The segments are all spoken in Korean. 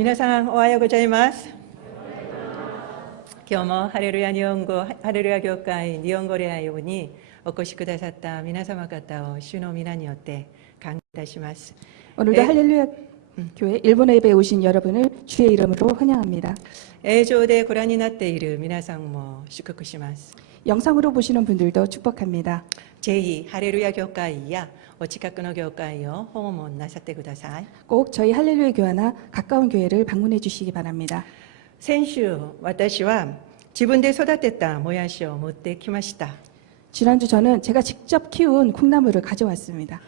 皆さんおはようございます。今日もハレルヤ日本語ハレルヤ教会日本語礼拝にお越しくださった皆様方を主の皆によって感謝いたします。 오늘도 할렐루야 교회 일본어 예배에 오신 여러분을 주의 이름으로 환영합니다. 映像でご覧になっている皆さんも祝福します。 영상으로 보시는 분들도 축복합니다. ぜひハレルヤ教会やお近くの教会を訪問なさってください。 꼭 저희 할렐루야 교회나 가까운 교회를 방문해 주시기 바랍니다. 先週私は自分で育てたもやしを持ってきました。 지난주 저는 제가 직접 키운 콩나물을 가져왔습니다.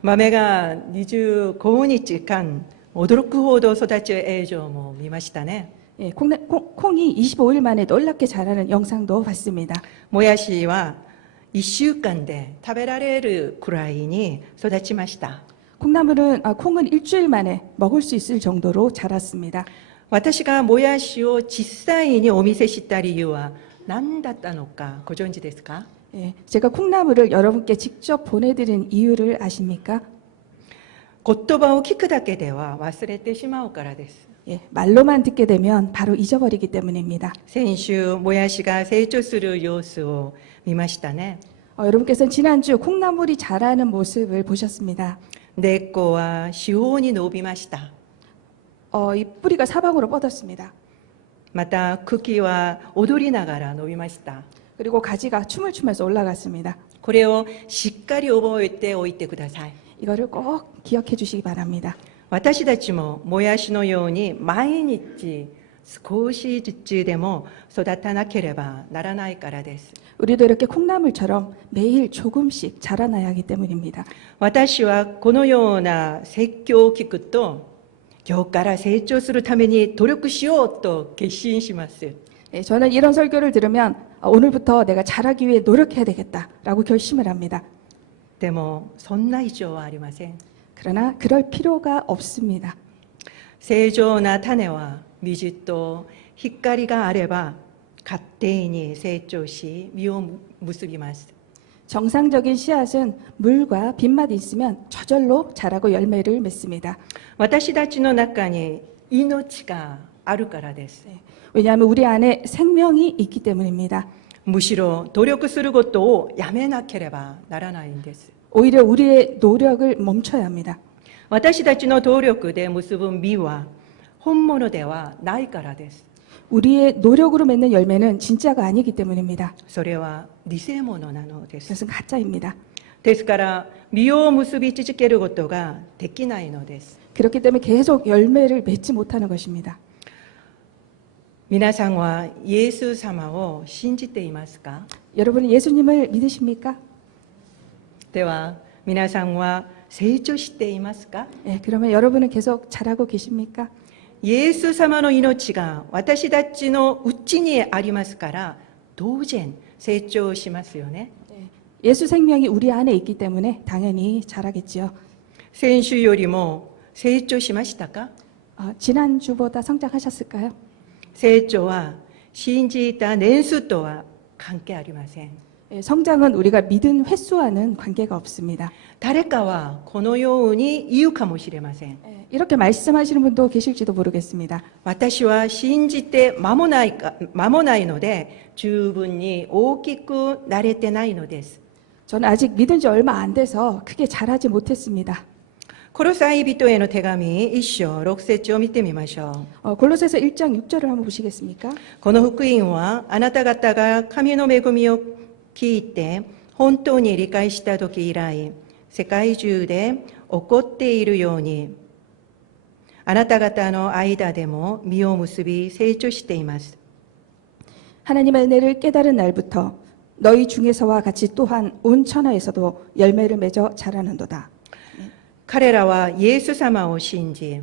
豆が25日間驚くほど育ち映像も見ましたね。 예, 콩이 25일 만에 놀랍게 자라는 영상도 봤습니다. もやしは1週間で食べられるくらいに育ちました。 콩은 일주일 만에 먹을 수 있을 정도로 자랐습니다. 私がもやしを実際にお見せした理由は何だったのかご存知ですか？ 예, 제가 콩나물을 여러분께 직접 보내드린 이유를 아십니까? 言葉を聞くだけでは忘れてしまうからです。 예, 말로만 듣게 되면 바로 잊어버리기 때문입니다. 先週もやしが成長する様子を見ましたね。 여러분께서는 지난주 콩나물이 자라는 모습을 보셨습니다. 根っこは四方に伸びました。 이 뿌리가 사방으로 뻗었습니다. また茎は踊りながら伸びました。 그리고 가지가 춤을 추면서 올라갔습니다. これをしっかり覚えておいてください。 이거를 꼭 기억해 주시기 바랍니다. 私たちももやしのように毎日少しずつでも育たなければならないからです。 우리도 이렇게 콩나물처럼 매일 조금씩 자라나야 하기 때문입니다. 私はこのような説教を聞くと、今日から成長するために努力しようと決心します。 예, 저는 이런 설교를 들으면 오늘부터 내가 자라기 위해 노력해야 되겠다라고 결심을 합니다. でもそんな以上はありません。 그러나 그럴 필요가 없습니다. 正常な種は水と光があれば勝手に成長し実を結びます。 정상적인 씨앗은 물과 빛만 있으면 저절로 자라고 열매를 맺습니다. 私たちの中に命があるからです。 왜냐하면 우리 안에 생명이 있기 때문입니다. むしろ努力することをやめなければならないんです。 오히려 우리의 노력을 멈춰야 합니다. 私たちの努力で結ぶ実は本物ではないからです。 우리의 노력으로 맺는 열매는 진짜가 아니기 때문입니다. それは偽物なのです。 그것은 가짜입니다. ですから実を結び続けることができないのです。 그렇기 때문에 계속 열매를 맺지 못하는 것입니다. 皆さんはイエス様を信じていますか？ 여러분은 예수님을 믿으십니까? では皆さんは成長していますか？ 예, 그러면 여러분은 계속 자라고 계십니까? イエス様の命が私たちのうちにありますから当然成長しますよね。 예수 생명이 우리 안에 있기 때문에 당연히 자라겠지요. 先週よりも成長しましたか？ 지난주보다 성장하셨을까요? 成長は信じた年数とは関係ありません。 예, 성장은 우리가 믿은 횟수와는 관계가 없습니다. 誰かはこのように言うかもしれません。 예, 이렇게 말씀하시는 분도 계실지도 모르겠습니다. 私は信じて間もないので十分に大きくなれてないのです。 저는 아직 믿은 지 얼마 안 돼서 크게 자라지 못했습니다. コロサイ人への手紙1章6節を見てみましょう。 골로새서 1장 6절을 한번 보시겠습니까? この福音はあなた方が神の恵みを聞いて本当に理解した時以来世界中で起こっているようにあなた方の間でも実を結び成長しています。 하나님의 은혜를 깨달은 날부터 너희 중에서와 같이 또한 온 천하에서도 열매를 맺어 자라는도다. 彼らはイエス様を信じ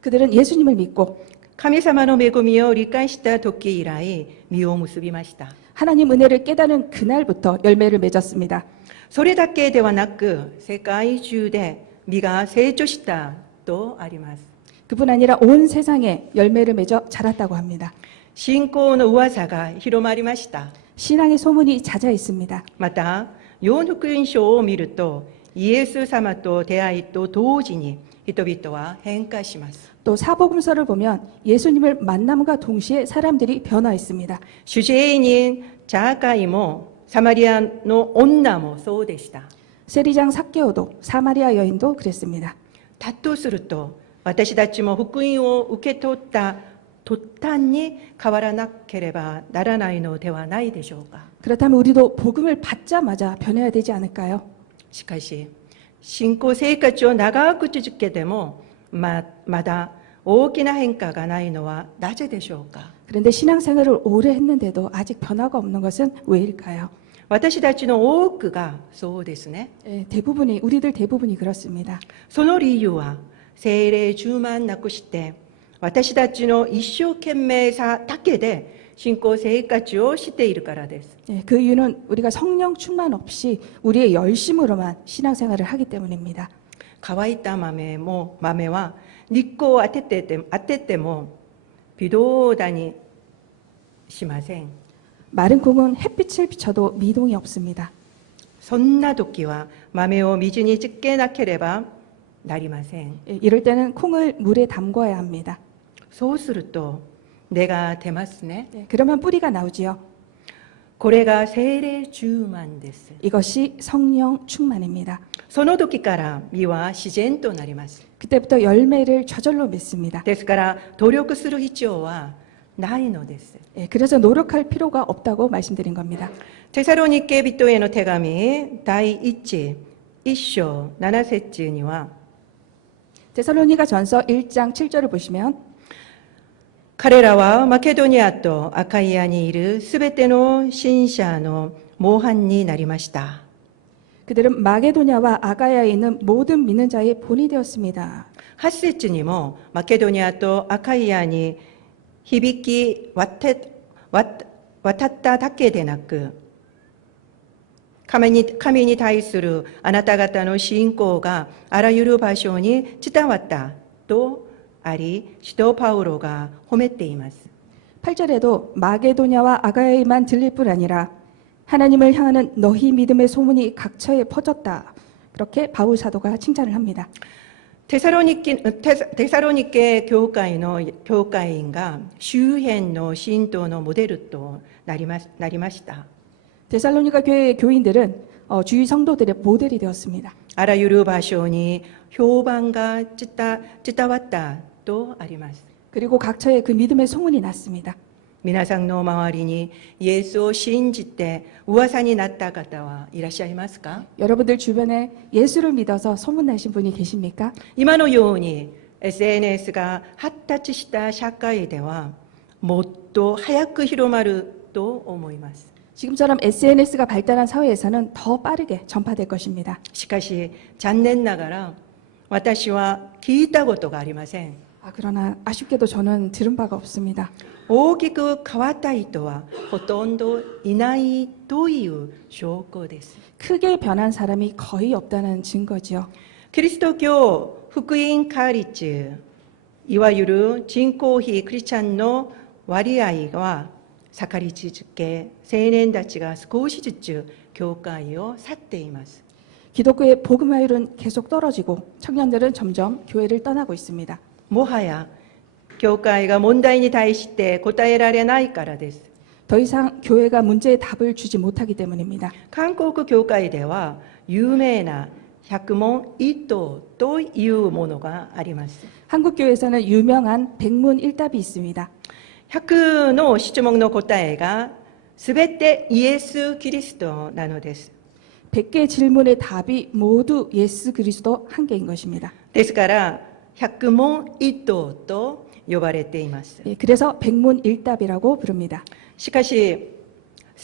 그들은 예수님을 믿고 神様の恵みを理解した時以来実を結びました。 하나님 은혜를 깨달은 그날부터 열매를 맺었습니다. それだけではなく世界中で実が成長したとあります。 그뿐 아니라 온 세상에 열매를 맺어 자랐다고 합니다. 信仰の噂が広まりました。 신앙의 소문이 잦아 있습니다. また、ヨハネ福音書を見ると、イエス様と出会いと同時に人々は変化します。 또 사복음서를 보면 예수님을 만남과 동시에 사람들이 변화했습니다. 主税人ザーカイもサマリアの女もそうでした。 세리장 삭개오도 사마리아 여인도 그랬습니다. たとすると私たちも福音を受け取った途端に変わらなければならないのではないでしょうか。 그렇다면 우리도 복음을 받자마자 변해야 되지 않을까요? しかし信仰生活を長く続けてもまだ大きな変化がないのはなぜでしょうか。 그런데 신앙생활을 오래 했는데도 아직 변화가 없는 것은 왜일까요? 私たちの多くがそうですね。 우리들 대부분이 그렇습니다. その理由は聖霊充満なくして私たちの一生懸命さだけで信仰生活をしているからです。 그 이유는 우리가 성령 충만 없이 우리의 열심으로만 신앙생활을 하기 때문입니다. 乾いた豆は日光を当てても微動だにしません。 마른 콩은 햇빛을 비춰도 미동이 없습니다. そんな時は豆を水につけなければなりません。 이럴 때는 콩을 물에 담궈야 합니다. そうすると根が出ますね。 그러면 뿌리가 나오지요. これが聖霊充満です。 이것이 성령 충만입니다. その時から実は自然となります。 그때부터 열매를 저절로 맺습니다. ですから努力する必要はないのです。 그래서 노력할 필요가 없다고 말씀드린 겁니다. テサロニケ人への手紙第1章7節には 데살로니가 전서 1장 7절을 보시면 彼らはマケドニアとアカイアにいるすべての信者の模範になりました。 그들은 마게도냐와 아가야에 있는 모든 믿는 자의 본이 되었습니다. 8節にもマケドニアとアカイアに響き渡っただけでなく神に対するあなた方の信仰があらゆる場所に伝わったとあり、使徒パウロが褒めています。 8절에도 마게도냐와 아가야에만 들릴 뿐 아니라 하나님을 향하는 너희 믿음의 소문이 각처에 퍼졌다. 그렇게 바울 사도가 칭찬을 합니다. テサロニケ教会の教会員が周辺の信徒のモデルとなりました。 데살로니가 교회의 교인들은 주위 성도들의 모델이 되었습니다. あらゆる場所に評判が伝わったとあります。 그리고 각처에 그 믿음의 소문이 났습니다. 皆さんの周りにイエスを信じて噂になった方はいらっしゃいますか？ 여러분들 주변에 예수를 믿어서 소문나신 분이 계십니까? 今のように SNS が発達した社会ではもっと早く広まると思います。 지금처럼 SNS가 발달한 사회에서는 더 빠르게 전파될 것입니다. しかし残念ながら私は聞いたことがありません。 그러나 아쉽게도 저는 들은 바가 없습니다. 大きく変わった人はほとんどいないという証拠です。 크게 변한 사람이 거의 없다는 증거지요. キリスト教福音化率、いわゆる人口比クリスチャンの割合は下がり続け、青年たちが少しずつ教会を去っています。 기독교의 복음화율은 계속 떨어지고 청년들은 점점 교회를 떠나고 있습니다. もはや教会が問題に対して答えられないからです。 더 이상 교회가 문제의 답을 주지 못하기 때문입니다. 韓国教会では有名な百問一答というものがあります。 한국 교회에서는 유명한 백문일답이 있습니다. 100の質問の答えがすべてイエス・キリストなのです。 100개의 질문의 답이 모두 예수 그리스도 한 개인 것입니다. ですから百問一答と呼ばれています。 그래서 백문일답이라고 부릅니다. しかし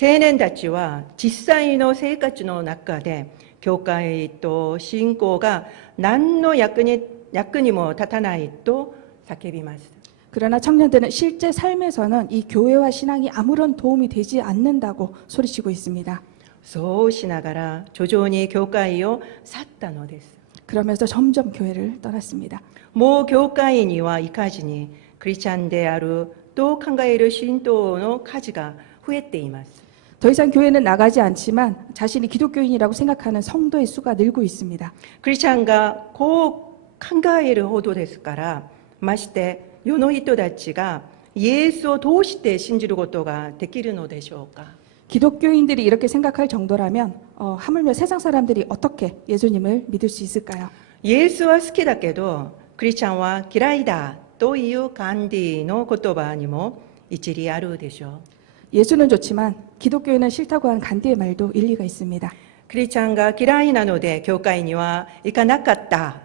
青年たちは実際の生活の中で教会と信仰が何の役にも立たないと叫びます。 그러나 청년들은 실제 삶에서는 이 교회와 신앙이 아무런 도움이 되지 않는다고 소리치고 있습니다. そうしながら徐々に教会を去ったのです。 그러면서 점점 교회를 떠났습니다. もう教会には行かずにクリスチャンであると考える信徒の数が増えています。 더 이상 교회는 나가지 않지만 자신이 기독교인이라고 생각하는 성도의 수가 늘고 있습니다. クリスチャンがこう考えるほどですから、まして世の人たちがイエスをどうして信じることができるのでしょうか。 기독교인들이 이렇게 생각할 정도라면 하물며 세상 사람들이 어떻게 예수님을 믿을 수 있을까요? イエスは好きだけどクリスチャンは嫌いだという感じの言葉にも一理あるでしょう。 예수는 좋지만 기독교인은 싫다고 한 간디의 말도 일리가 있습니다. クリスチャンが嫌いなので教会には行かなかった。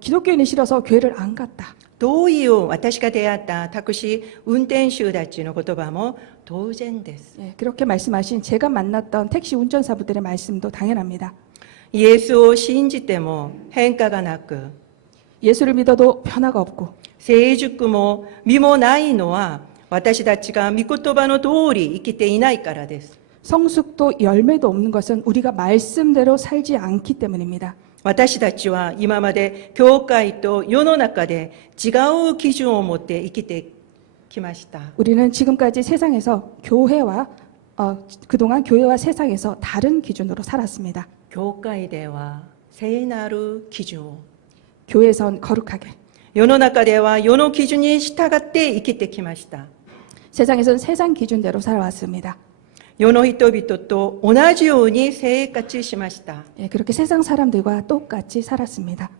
기독교인이 싫어서 교회를 안 갔다. どういう私が出会ったタクシー運転手たちの言葉も当然です。 예, 그렇게 말씀하신 제가 만났던 택시 운전사분들의 말씀도 당연합니다. イエスを信じても変化がなく、 예수를 믿어도 변화가 없고 成熟も実もないのは私たちが御言葉の通り生きていないからです。 성숙도 열매도 없는 것은 우리가 말씀대로 살지 않기 때문입니다. 私たちは今まで教会と世の中で違う基準を持って生きてきました。 우리는 지금까지 세상에서 그동안 교회와 세상에서 다른 기준으로 살았습니다. 教会では聖なる基準を、 교회에선 거룩하게, 世の中では世の基準に従って生きてきました。 세상에선 세상 기준대로 살아왔습니다. 世の人々と同じように生活しました。 예, 그렇게 세상 사람들과 똑같이 살았습니다.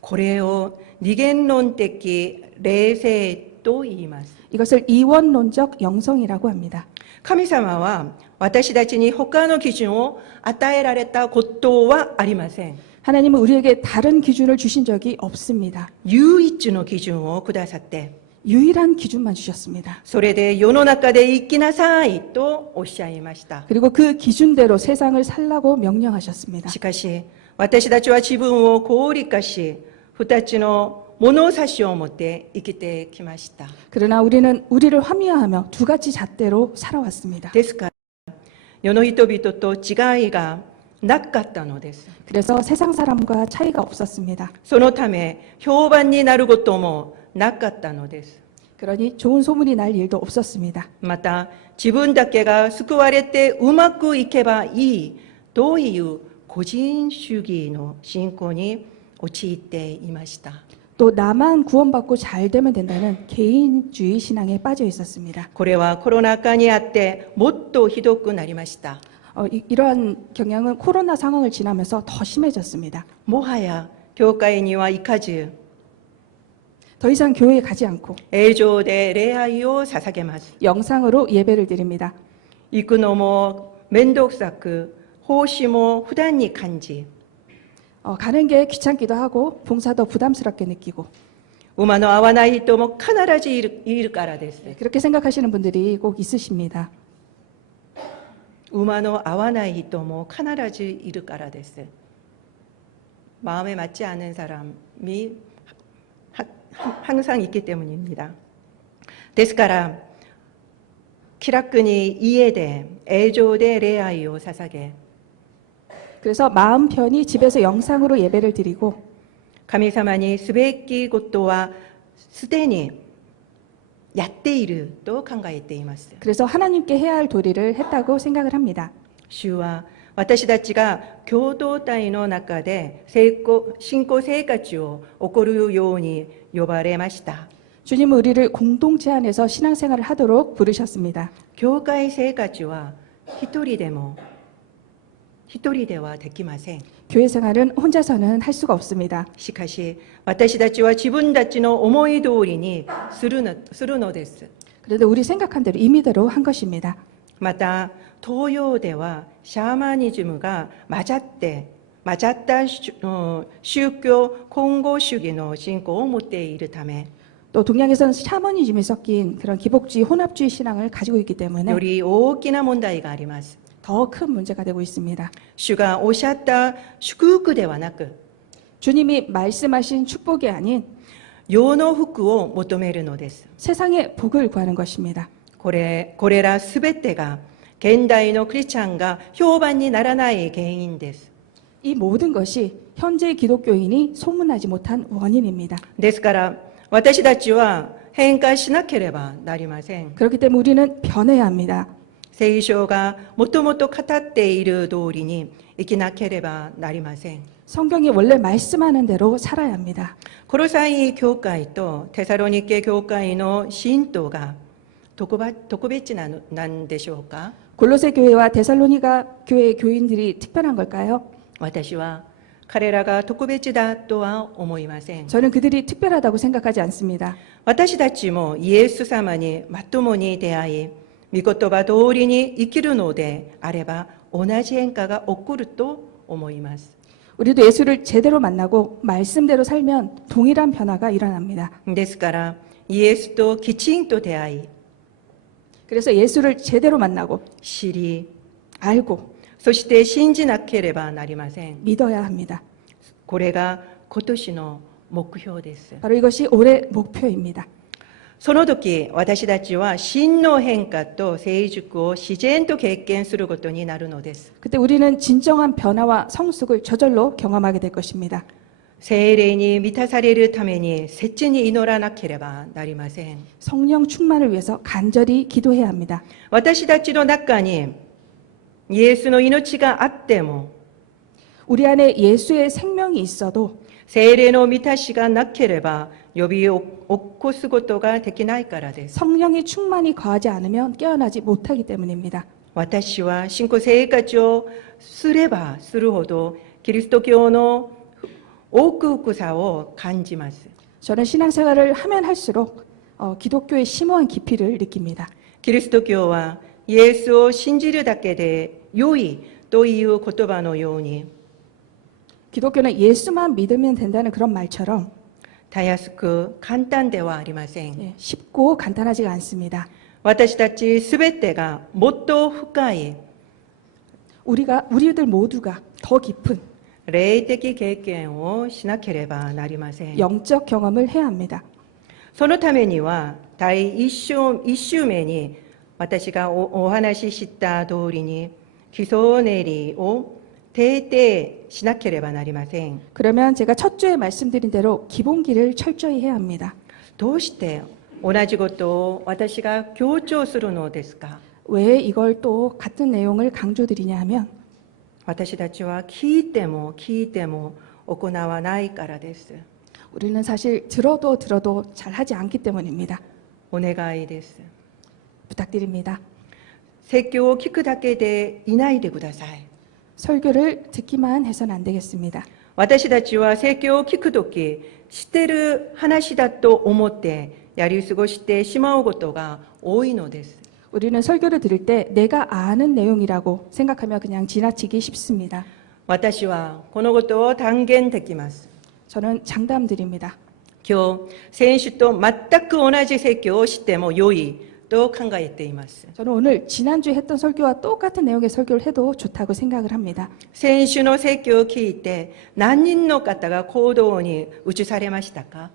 これを二元論的霊性と言います。 이것을 이원론적 영성이라고 합니다. 神様は私たちに他の基準を与えられたことはありません。 하나님은 우리에게 다른 기준을 주신 적이 없습니다. 唯一の基準をくださって、 유일한 기준만 주셨습니다. それで世の中で生きなさいとおっしゃいました。 그리고 그 기준대로 세상을 살라고 명령하셨습니다. しかし私たちは自分を合理化し、二つの物差しを持って生きてきました。 그러나 우리는 우리를 화미화하며 두 가지 잣대로 살아왔습니다. ですから世の人々と違いがなかったのです。 그래서 세상 사람과 차이가 없었습니다. そのため評判になることもなかったのです。 그러니 좋은 소문이 날 일도 없었습니다. また自分だけが救われてうまくいけばいいという個人主義の信仰に陥っていました。 또 나만 구원받고 잘 되면 된다는 개인주의 신앙에 빠져 있었습니다. これはコロナ禍にあってもっとひどくなりました。 이러한 경향은 코로나 상황을 지나면서 더 심해졌습니다. もはや教会には行かず 더 이상 교회에 가지 않고 映像で礼拝を捧げます。 영상으로 예배를 드립니다. 行くのも面倒くさく奉仕も負担に感じ、 가는 게 귀찮기도 하고 봉사도 부담스럽게 느끼고 馬の合わない人も必ずいるからです。 그렇게 생각하시는 분들이 꼭 있으십니다. 馬の合わない人も必ずいるからです。 마음에 맞지 않는 사람이 항상 있기 때문입니다. ですから気楽に家で映像で礼拝を捧げ、 그래서 마음 편히 집에서 영상으로 예배를 드리고 神様にすべきことはすでにやっていると考えています。 그래서 하나님께 해야 할 도리를 했다고 생각을 합니다. 主は私たちが共同体の中で信仰生活を送るように呼ばれました。 주님은 우리를 공동체 안에서 신앙생활을 하도록 부르셨습니다. 教会生活は一人ではできません。 교회 생활은 혼자서는 할 수가 없습니다. しかし私たちは自分たちの思い通りにするのです。 그런데 우리 생각한 대로 임의대로 한 것입니다. また東洋ではシャーマニズムが混ざった宗教混合主義の信仰を持っているため、 또 동양에서는 샤머니즘이 섞인 그런 기복주의, 혼합주의 신앙을 가지고 있기 때문에 より大きな問題があります。 더 큰 문제가 되고 있습니다. 主がおっしゃった祝福ではなく、 주님이 말씀하신 축복이 아닌 世の福を求めるのです。 세상의 복을 구하는 것입니다. これらすべてが現代のクリスチャンが評判にならない原因です。 이 모든 것이 현재 기독교인이 소문나지 못한 원인입니다. ですから私たちは変化しなければなりません。 그렇기 때문에 우리는 변해야 합니다. 聖書がもともと語っている通りに生きなければなりません。 성경이 원래 말씀하는 대로 살아야 합니다. コロサイ教会とテサロニケ教会の信徒が特別なんでしょうか。 골로새 교회와 데살로니가 교회 교인들이 특별한 걸까요? 私は彼らが特別だとは思いません。 저는 그들이 특별하다고 생각하지 않습니다. 私たちもイエス様にまともに出会い、御言葉通りに生きるのであれば同じ変化が起こると思います。 우리도 예수를 제대로 만나고 말씀대로 살면 동일한 변화가 일어납니다. ですからイエスときちんと出会い、 그래서 예수를 제대로 만나고 知り、 알고 そして信じなければなりません。 믿어야 합니다. これが今年の目標です。 바로 이것이 올해 목표입니다. その時、私たちは真の変化と成熟を自然と経験することになるのです。 그때 우리는 진정한 변화와 성숙을 저절로 경험하게 될 것입니다. 聖霊に満たされるために切に祈らなければなりません。 성령 충만을 위해서 간절히 기도해야 합니다. 私たちの中にイエスの命があっても、 우리 안에 예수의 생명이 있어도 聖霊の満たしがなければ呼び起こすことができないからです。 성령이 충만히 거하지 않으면 깨어나지 못하기 때문입니다. 私は信仰生活をすればするほどキリスト教の奥深さを感じます。 저는 신앙생활을 하면 할수록 기독교의 심오한 깊이를 느낍니다. キリスト教はイエスを信じるだけで良いという言葉のように 기독교는 예수만 믿으면 된다는 그런 말처럼 たやすく簡単ではありません。 쉽고 간단하지가 않습니다. 私たちすべてがもっと深い 우리들 모두가 더 깊은 霊的経験をしなければなりません。 영적 경험을 해야 합니다. そのためには第一週目に私がお話しした通りに基礎練りを徹底しなければなりません。 그러면 제가 첫 주에 말씀드린 대로 기본기를 철저히 해야 합니다. どうして同じことを私が強調するのですか。 왜 이걸 또 같은 내용을 강조드리냐 하면 私たちは聞いても行わないからです。 우리는 사실 들어도 잘 하지 않기 때문입니다. お願いです。 부탁드립니다. 説教を聞くだけでいないでください。 설교를 듣기만 해서는 안 되겠습니다. 私たちは説教を聞くとき、知ってる話だと思ってやり過ごしてしまうことが多いのです。 우리는 설교를 들을 때 내가 아는 내용이라고 생각하며 그냥 지나치기 쉽습니다. 私はこのことを断言できます。 저는 장담드립니다. 今日、先週と全く同じ説教をしても良いと考えています。 저는 오늘 지난주에 했던 설교와 똑같은 내용의 설교를 해도 좋다고 생각을 합니다. 先週の説教を聞いて何人の方が行動に移されましたか。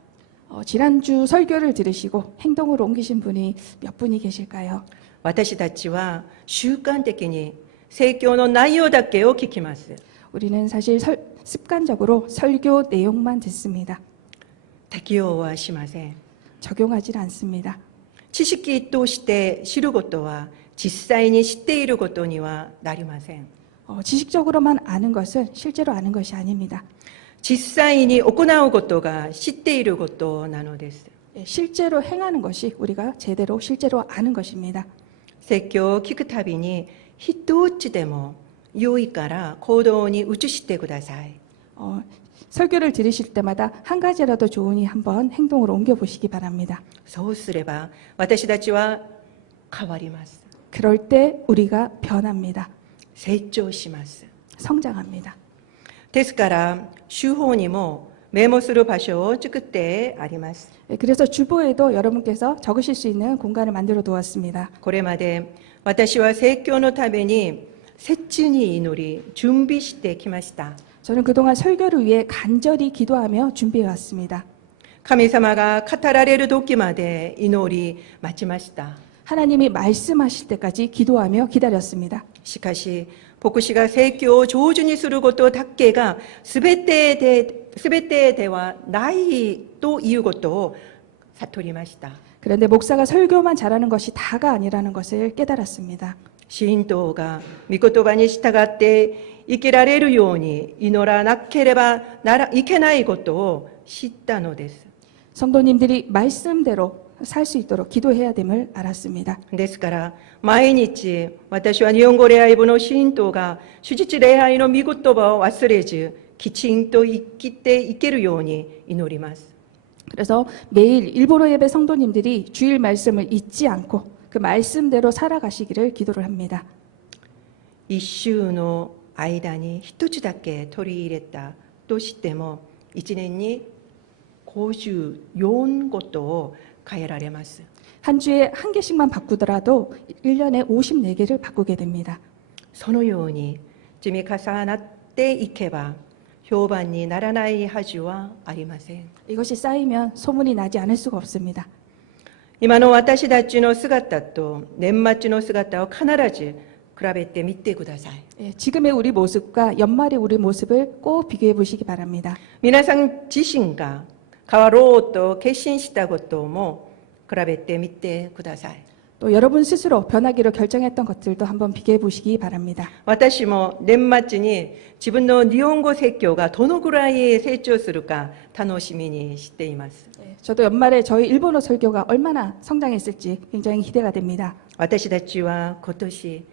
지난주 설교를 들으시고 행동으로 옮기신 분이 몇 분이 계실까요? 私たちは習慣的に説教の内容だけを聞きます。 우리는 사실 습관적으로 설교 내용만 듣습니다. 適用はしません。 적용하지 않습니다. 知識として知ることは実際に知っていることにはなりません。 지식적으로만 아는 것은 실제로 아는 것이 아닙니다. 実際に行うことが知っていることなのです。 실제로 행하는 것이 우리가 제대로 실제로 아는 것입니다. 説教を聞くたびに一つでも良いから行動に移してください。 설교를 들으실 때마다 한 가지라도 좋으니 한번 행동으로 옮겨보시기 바랍니다. そうすれば私たちは変わります。 그럴 때 우리가 변합니다. 成長します。 성장합니다. ですから手法にもメモする場所を作ってあります。 그래서 주보에도 여러분께서 적으실 수 있는 공간을 만들어 두었습니다. これまで私は説教のために切に祈り準備してきました。 저는 그동안 설교를 위해 간절히 기도하며 준비해 왔습니다. 神様が語られる時まで祈り待ちました。 하나님이 말씀하실 때까지 기도하며 기다렸습니다. しかし牧師が説教を上手にすることだけが全てではないということを悟りました。 그런데 목사가 설교만 잘하는 것이 다가 아니라는 것을 깨달았습니다. 信徒が御言葉に従って生きられるように祈らなければいけないことを知ったのです。 성도님들이 말씀대로 살 수 있도록 기도해야 됨을 알았습니다. ですから毎日私は日本語礼拝部の信徒が主日礼拝の御言葉を忘れずきちんと生きていけるように祈ります。 그래서 매일 일본어 예배 성도님들이 주일 말씀을 잊지 않고 그 말씀대로 살아가시기를 기도를 합니다. 一週の間に一つだけ取り入れたとしても一年に54ことを変えられます。 한 주에 한 개씩만 바꾸더라도 1년에 54개를 바꾸게 됩니다. そのように積み重なっていけば評判にならないはずはありません。 이것이 쌓이면 소문이 나지 않을 수가 없습니다. 今の私たちの姿と年末の姿を必ず比べてみてください。 예, 지금의 우리 모습과 연말의 우리 모습을 꼭 비교해 보시기 바랍니다. 皆さん自身が変わろうと決心したことも比べてみてください。 또 여러분 스스로 변하기로 결정했던 것들도 한번 비교해 보시기 바랍니다. 私も年末に自分の日本語説教がどのくらい成長するか楽しみにしています。 예, 저도 연말에 저희 일본어 설교가 얼마나 성장했을지 굉장히 기대가 됩니다. 私たちは今年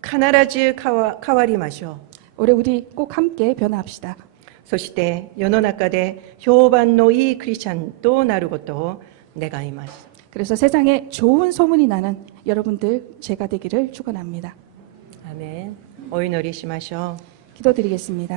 必ず変わりましょう。 올해 우리 꼭 함께 변화합시다. そして世の中で評判のいいクリスチャンとなることを願います。 그래서 세상에 좋은 소문이 나는 여러분들 제가 되기를 축원합니다. アーメン。お祈りしましょう。 기도드리겠습니다.